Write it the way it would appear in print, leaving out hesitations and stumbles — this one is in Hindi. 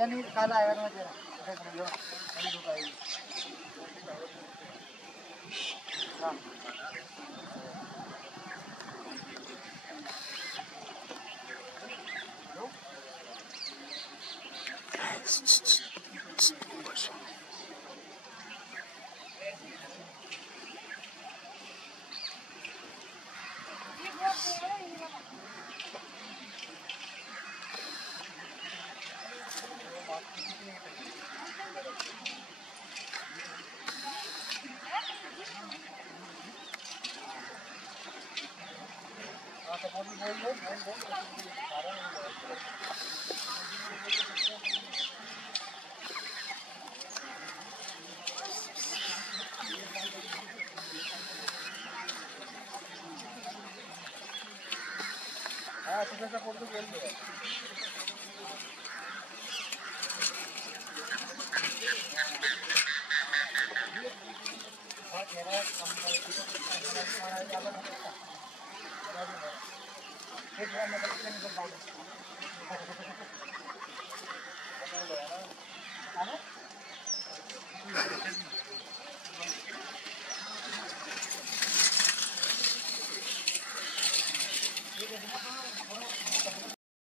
इधर नहीं काला आएगा तो मैं तेरा इधर खड़ी हो अभी रुक आएगी हाँ हाँ तो जैसा फोटो बोल दो हाँ मेरा कम एक बार मैं निकल